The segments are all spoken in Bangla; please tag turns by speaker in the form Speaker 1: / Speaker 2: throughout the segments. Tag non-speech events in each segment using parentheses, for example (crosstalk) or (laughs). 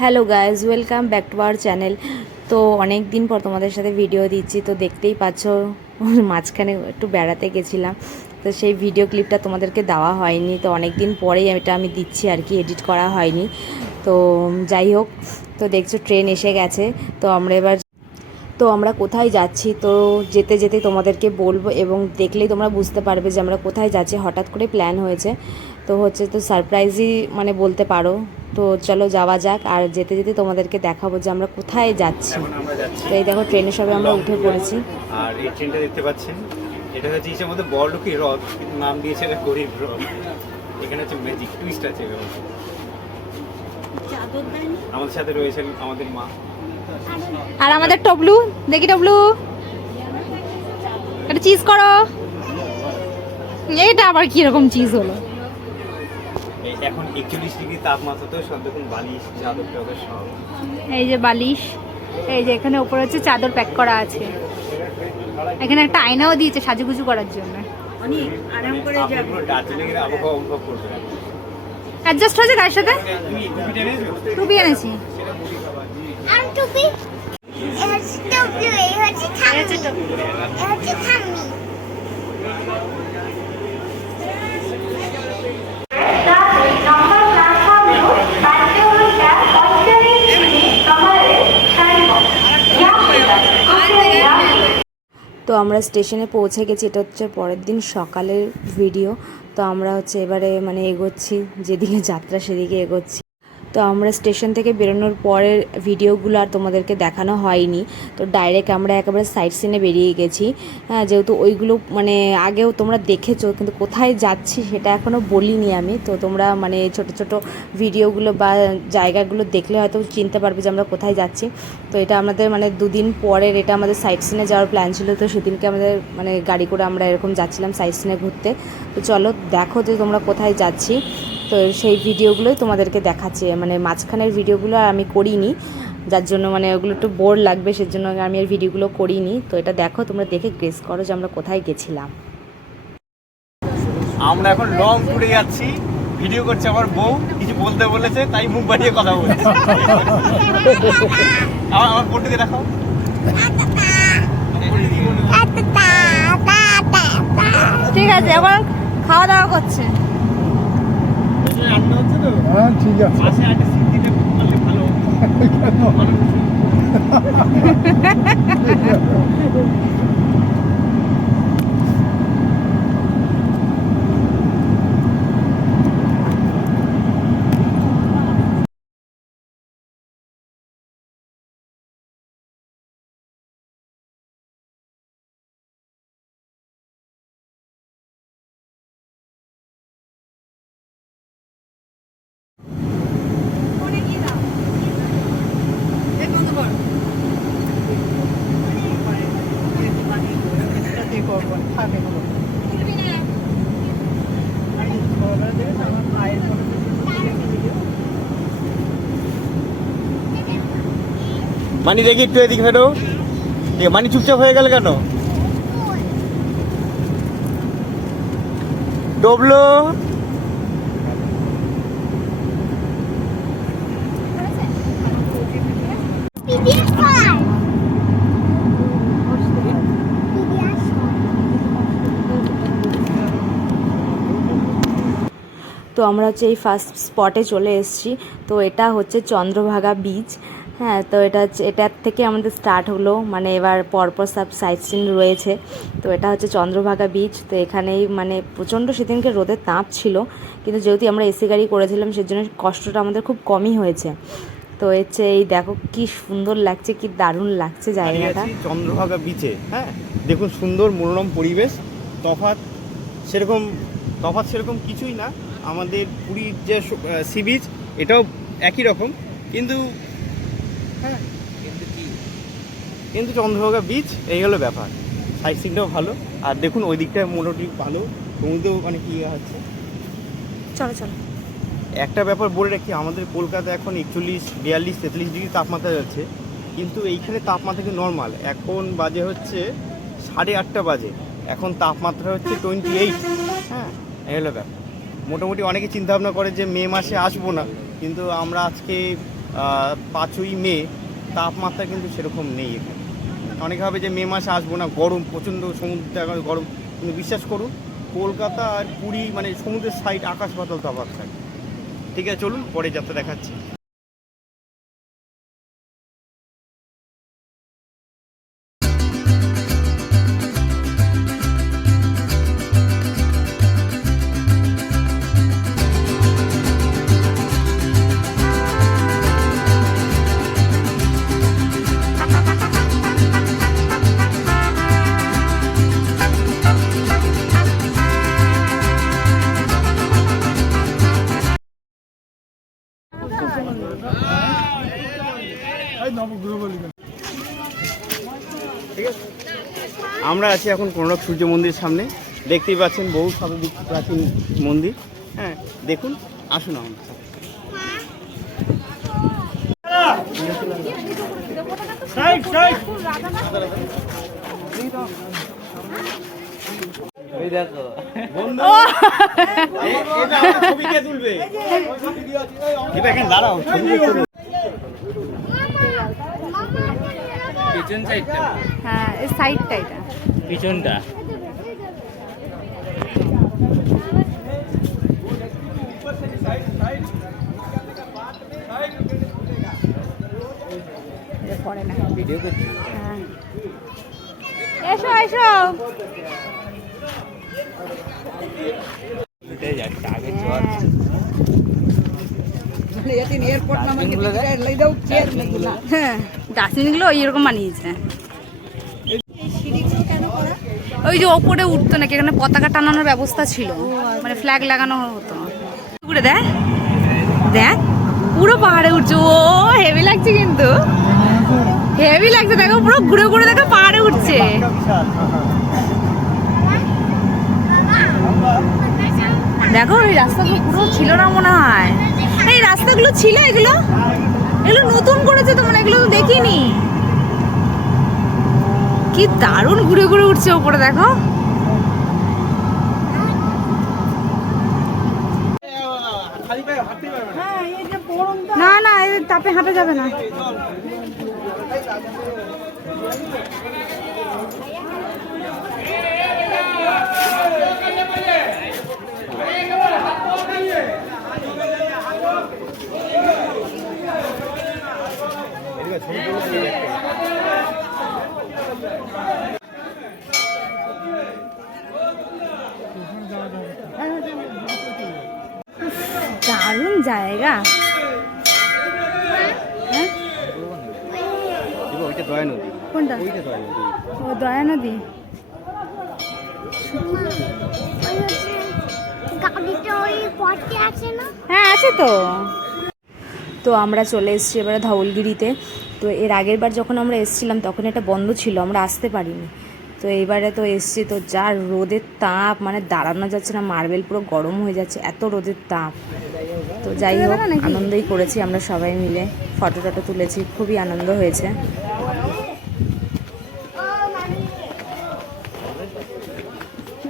Speaker 1: Hello guys welcome back to our channel তো অনেক দিন পর তোমাদের সাথে ভিডিও দিচ্ছি, তো দেখতেই পাচ্ছ (laughs) মাঝখানে একটু বেড়াতে গেছিলাম। তো সেই ভিডিও ক্লিপটা তোমাদেরকে দেওয়া হয়নি, তো অনেক দিন পরেই এটা আমি দিচ্ছি আর কি এডিট করা হয়নি। তো যাই হোক, তো দেখছ ট্রেন এসে গেছে, তো আমরা এবার তো আমরা কোথায় যাচ্ছি? তো যেতে যেতে তোমাদেরকে বলব এবং দেখলেই তোমরা বুঝতে পারবে যে আমরা কোথায় যাচ্ছি, হঠাৎ করে প্ল্যান হয়েছে। তো হচ্ছে তো সারপ্রাইজই মানে বলতে পারো। তো চলো যাওয়া যাক আর যেতে যেতে তোমাদেরকে দেখাবো যে আমরা কোথায় যাচ্ছি। তো এই দেখো ট্রেনে সবে আমরা উঠে পড়েছি।
Speaker 2: আর এই ট্রেনটা দেখতে পাচ্ছেন? এটা হচ্ছে ইসের মধ্যে বড়লোকি হ্রদ কিন্তু নাম দিয়েছে এটা গরিব হ্রদ এখানে হচ্ছে ম্যাজিক টুইস্ট আছে। আমাদের সাথে রয়েছেন আমাদের মা।
Speaker 1: আর আমাদের টবলু দেখি টবলু। এটা চিজ করো। এটা আবার কীরকম চিজ হলো?
Speaker 2: এখন একচল্লিশ ডিগ্রি তাপমাত্রাতেও সব দেখুন বালিশ চাদর টাদর সব।
Speaker 1: এই যে বালিশ এই যে এখানে উপরে হচ্ছে চাদর প্যাক করা আছে। এখানে একটা আয়নাও দিয়েছে সাজুগুজু করার জন্য। আপনি পুরো দার্জিলিং এর আবহাওয়া অনুভব করবেন। অ্যাডজাস্ট হয়েছে গায়ের সাথে? তুমি টুপিটা এনেছো? টুপি এনেছি।
Speaker 3: আর টুপি? হচ্ছে টুপি হচ্ছে থামি হচ্ছে থামি
Speaker 1: তো আমরা স্টেশনে পৌঁছে গেছি, এটা হচ্ছে পরের দিন সকালের ভিডিও তো আমরা হচ্ছে এবারে মানে এগোচ্ছি, যেদিকে যাত্রা সেদিকে এগোচ্ছি। তো আমরা স্টেশন থেকে বেরোনোর পরের ভিডিওগুলো আর তোমাদেরকে দেখানো হয়নি। তো ডাইরেক্ট আমরা একেবারে সাইড সিনে বেরিয়ে গেছি। হ্যাঁ যেহেতু ওইগুলো মানে আগেও তোমরা দেখেছ, কিন্তু কোথায় যাচ্ছি সেটা এখনও বলিনি আমি। তো তোমরা মানে ছোট ছোট ভিডিওগুলো বা জায়গাগুলো দেখলে হয়তো চিনতে পারবে যে আমরা কোথায় যাচ্ছি। তো এটা আমাদের মানে দুদিন পরের এটা আমাদের সাইড সিনে যাওয়ার প্ল্যান ছিল। তো সেদিনকে আমাদের মানে গাড়ি করে আমরা এরকম যাচ্ছিলাম সাইড সিনে ঘুরতে। তো চলো দেখো যে তোমরা কোথায় যাচ্ছি। তো সেই ভিডিওগুলোই তোমাদেরকে দেখাচ্ছে। মানে মাঝখানের ভিডিওগুলো আর আমি করিনি। যার জন্য মানে ওগুলো একটু বোর লাগবে সেজন্য আমি আর ভিডিওগুলো করিনি। তো এটা দেখো তোমরা দেখে গেস করো যে আমরা কোথায় গেছিলাম।
Speaker 2: আমরা এখন লং ট্যুরে যাচ্ছি। ভিডিও করছে আমার বউ। কিছু বলতে বলেছে তাই মুখ বাড়িয়ে কথা বলছে। আমার আমার বোনটিকে দেখাও।
Speaker 1: ঠিক আছে এখন খাওয়া দাওয়া করছে। হ্যাঁ ঠিক আছে। ভালো (laughs) (laughs)
Speaker 2: মানি দেখি একটু এদিকে ঠিক মানি চুপচাপ হয়ে গেল কেন? ডবলো।
Speaker 1: তো আমরা হচ্ছে এই ফার্স্ট স্পটে চলে এসেছি। তো এটা হচ্ছে চন্দ্রভাগা বিচ হ্যাঁ তো এটা হচ্ছে এটার থেকে আমাদের স্টার্ট হলো। মানে এবার পরপর সব সাইট সিন রয়েছে। তো এটা হচ্ছে চন্দ্রভাগা বিচ তো এখানেই মানে প্রচণ্ড সেদিনকে রোদের তাপ ছিল। কিন্তু যেহেতু আমরা এসি গাড়ি করেছিলাম সেজন্য কষ্টটা আমাদের খুব কমই হয়েছে। তো হচ্ছে এই দেখো কি সুন্দর লাগছে কি দারুণ লাগছে
Speaker 2: জায়গাটা। চন্দ্রভাগা বিচে হ্যাঁ? দেখুন সুন্দর মনোরম পরিবেশ। তফাৎ সেরকম তফাৎ সেরকম কিছুই না। আমাদের পুরীর যে সি বিচ এটাও একই রকম। কিন্তু হ্যাঁ। কিন্তু চন্দ্রভাগা বিচ এই হলো ব্যাপার। সাইট সিনটাও ভালো। আর দেখুন ওই দিকটায় মোটামুটি ভালো। সমুদ্রেও মানে কি ইয়ে হচ্ছে চলো চলো। একটা ব্যাপার বলে রাখি আমাদের কলকাতা এখন একচল্লিশ বিয়াল্লিশ তেতাল্লিশ ডিগ্রি তাপমাত্রা যাচ্ছে। কিন্তু এইখানে তাপমাত্রা কিন্তু নর্মাল এখন বাজে হচ্ছে সাড়ে আটটা বাজে। এখন তাপমাত্রা হচ্ছে টোয়েন্টি এইট হ্যাঁ এই হলো ব্যাপার। মোটামুটি অনেকে চিন্তা ভাবনা করে যে মে মাসে আসব না। কিন্তু আমরা আজকে পাঁচই মে, তাপমাত্রা কিন্তু সেরকম নেই এখানে। অনেকে ভাবে যে মে মাসে আসব না, গরম, প্রচণ্ড সমুদ্রে এখন গরম। তুমি বিশ্বাস করুন, কলকাতা আর পুরী মানে সমুদ্রের সাইড আকাশ পাতাল তফাৎ থাকে ঠিক আছে, চলুন পরে যাত্রা দেখাচ্ছি। আমরা আছি এখন কোনরক সূর্য মন্দিরের সামনে দেখতেই পাচ্ছেন বহু শতাধিক প্রাচীন মন্দির হ্যাঁ দেখুন আসুন আমার
Speaker 4: এখানে দাঁড়াও ছবি কে তুলবে? পিছন সাইডটা
Speaker 1: হ্যাঁ এই সাইডটা এটা। পিছনটা? এটা পড়ে না। ভিডিও করছি। হ্যাঁ। এসো এসো। এটাই যাচ্ছে আগে চল। হ্যাঁ। হ্যাঁ। ডাস্টবিনগুলো ওই রকম বানিয়েছে। ওই যে ওপরে উঠতো নাকি, এখানে পতাকা টানানোর ব্যবস্থা ছিল। মানে ফ্ল্যাগ লাগানো হতো। ঘুরে দেখ। দেখ, পুরো পাহাড়ে উঠছে। ও হেভি লাগছে কিন্তু। হেভি লাগছে, দেখো পুরো ঘুরে ঘুরে দেখো পাহাড়ে উঠছে। দেখো ওই রাস্তাগুলো পুরো ছিল না মনে হয়। এই রাস্তাগুলো ছিল এগুলো? এগুলো নতুন করেছে তো মানে এগুলো তো দেখিনি। কি দারুণ ঘুরে ঘুরে উঠছে ওপরে, দেখো। না না এদের তাপে হাঁটা যাবে না এদিকে ছবি তুলবে তুমি একটা। দারুণ জায়গা
Speaker 2: হ্যাঁ এবার ওইটা দয়া নদী। কোনটা?
Speaker 1: ও দয়া নদী? হ্যাঁ আছে তো। তো আমরা চলে এসেছি এবারে ধওলগিরিতে। তো এর আগের বার যখন আমরা এসেছিলাম তখন এটা বন্ধ ছিল আমরা আসতে পারিনি। তো এইবারে তো এসছি তো যা রোদের তাপ মানে দাঁড়ানো যাচ্ছে না মার্বেল পুরো গরম হয়ে যাচ্ছে এত রোদের তাপ। তো যাই হোক আনন্দই করেছি আমরা সবাই মিলে। ফটো টটো তুলেছি খুবই আনন্দ হয়েছে।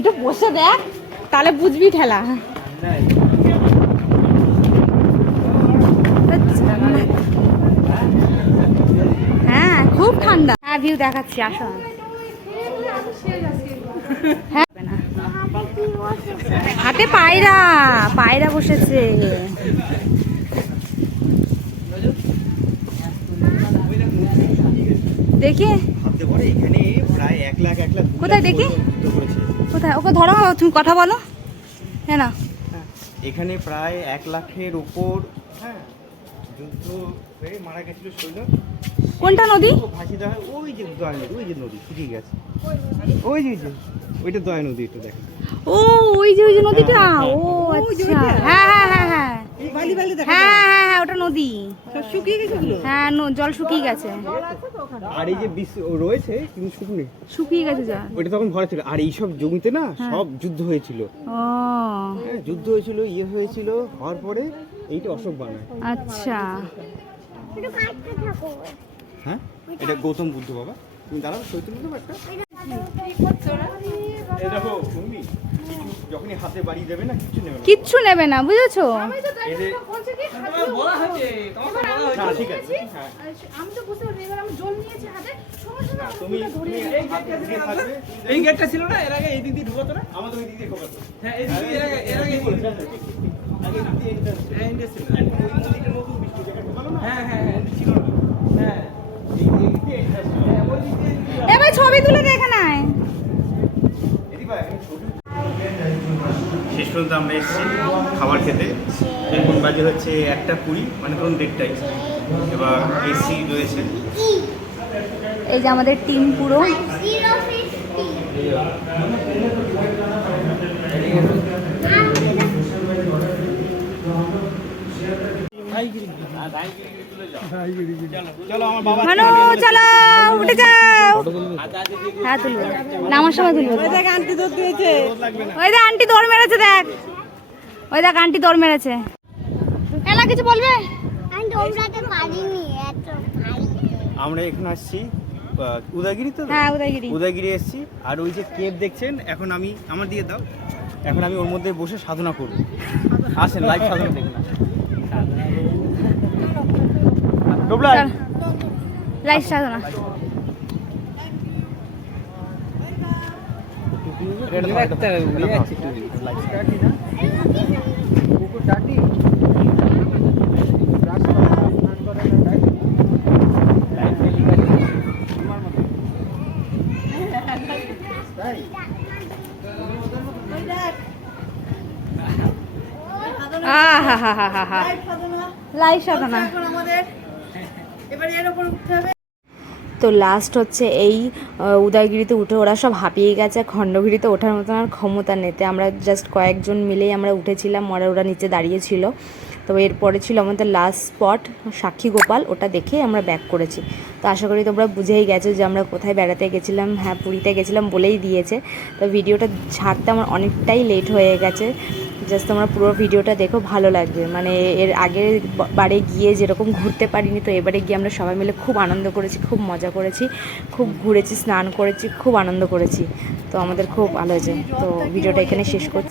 Speaker 1: একটু বসে দেখ তাহলে বুঝবি ঠেলা। হ্যাঁ খুব ঠান্ডা। হ্যাঁ ভিউ দেখাচ্ছি আসো। হ্যাঁ হাতে পায়রা পায়রা বসেছে। দেখি। কোথায় দেখি? কোথায়? ওকে ধরো তুমি কথা বলো। হ্যাঁ না। হ্যাঁ,
Speaker 2: এখানে প্রায় এক লাখের উপর হ্যাঁ যুদ্ধ
Speaker 1: হয়ে মারা গেছিল সৈন্য। কোনটা নদী?
Speaker 2: দেওয়া হয়, ওই যে দয়া নদী ওই যে নদী ঠিক গেছে। ওই যে ওই যে ওইটা দয়া নদী একটু দেখো।
Speaker 1: ও ওই যে ওই যে নদীটা? ও আচ্ছা। হ্যাঁ হ্যাঁ
Speaker 2: হ্যাঁ হ্যাঁ
Speaker 1: হ্যাঁ হ্যাঁ হ্যাঁ ওটা নদী। শুকিয়ে গেছে হ্যাঁ জল শুকিয়ে গেছে।
Speaker 2: আর এই যে বিষ রয়েছে কিন্তু
Speaker 1: শুকনো। শুকিয়ে গেছে জল।
Speaker 2: তখন ভরা ছিল। আর এইসব জমিতে না সব যুদ্ধ হয়েছিল। হ্যাঁ যুদ্ধ হয়েছিল ইয়ে হয়েছিল হওয়ার পরে এইটা অশোক বানায়।
Speaker 1: আচ্ছা। একটু কাটতে
Speaker 2: থাকো হ্যাঁ? এটা গৌতম বুদ্ধ বাবা। তুমি দাঁড়াও সৈতন্য দেবো একটা এই দেখো তুমি যখনই হাতে বাড়ি দেবে না কিছু নেবে না।
Speaker 1: কিচ্ছু নেবে না বুঝেছ? হ্যাঁ হ্যাঁ।
Speaker 2: আমার এই গেটটা ছিল না এর আগে এই দিক দিয়ে ঢুকতো না? আমাদের ওই দিক দিয়ে হ্যাঁ এই দিক দিয়ে এর আগে। হ্যাঁ? হ্যাঁ হ্যাঁ। মন্দির ছিল না। এই দিক
Speaker 1: দিয়ে এটা ছিল। ওই দিক দিয়ে এদিক দিয়ে। এ ভাই ছবি তুলে দেখে নাই এখানে
Speaker 2: শেষ পর্যন্ত আমরা এসেছি খাবার খেতে এখন বাজে হচ্ছে একটা কুড়ি মানে ধরুন দেড়টাই এবার এসি রয়েছে
Speaker 1: এই যে আমাদের টিম পুরো চলো আমার বাবা চলো উঠে যাও। হ্যাঁ তুলবো। নামার সময় তুলবো ওই দেখ আন্টি দৌড় দিয়েছে ওই দেখ আন্টি দৌড় মেরেছে দেখ। ওই দেখ আন্টি দৌড় মেরেছে। এলা কিছু বলবে?
Speaker 3: আমি দৌড়াতে পারিনি এত
Speaker 2: আমরা এখানে আসছি উদয়গিরি তো? হ্যাঁ উদয়গিরি। উদয়গিরি এসেছি আর ওই যে কেভ দেখছেন এখন আমি আমার দিয়ে দাও। এখন আমি ওর মধ্যে বসে সাধনা করব। আসেন লাইভ সাধনা দেখুন।
Speaker 1: লাইট যাচ্ছে একটু। আহা হা হা হা হা লাইট সাধনা তো লাস্ট হচ্ছে এই উদয়গিরিতে উঠে ওরা সব হাঁপিয়ে গেছে, খণ্ডগিরিতে ওঠার মতন আর ক্ষমতা নেতে আমরা জাস্ট কয়েকজন মিলেই আমরা উঠেছিলাম, ওরা ওরা নিচে দাঁড়িয়েছিল। তো এরপরে ছিল আমাদের লাস্ট স্পট সাক্ষী গোপাল, ওটা দেখে আমরা ব্যাক করেছি। তো আশা করি তোমরা বুঝেই গেছো যে আমরা কোথায় বেড়াতে গেছিলাম হ্যাঁ পুরীতে গেছিলাম বলেই দিয়েছে। তো ভিডিওটা ছাড়তে আমার অনেকটাই লেট হয়ে গেছে। জাস্ট তোমরা পুরো ভিডিওটা দেখো, ভালো লাগবে। মানে এর আগের বারে গিয়ে যেরকম ঘুরতে পারিনি, তো এবারে গিয়ে আমরা সবাই মিলে খুব আনন্দ করেছি, খুব মজা করেছি, খুব ঘুরেছি, স্নান করেছি, খুব আনন্দ করেছি। তো আমাদের খুব ভালো হয়েছে। তো ভিডিওটা এখানে শেষ করছি।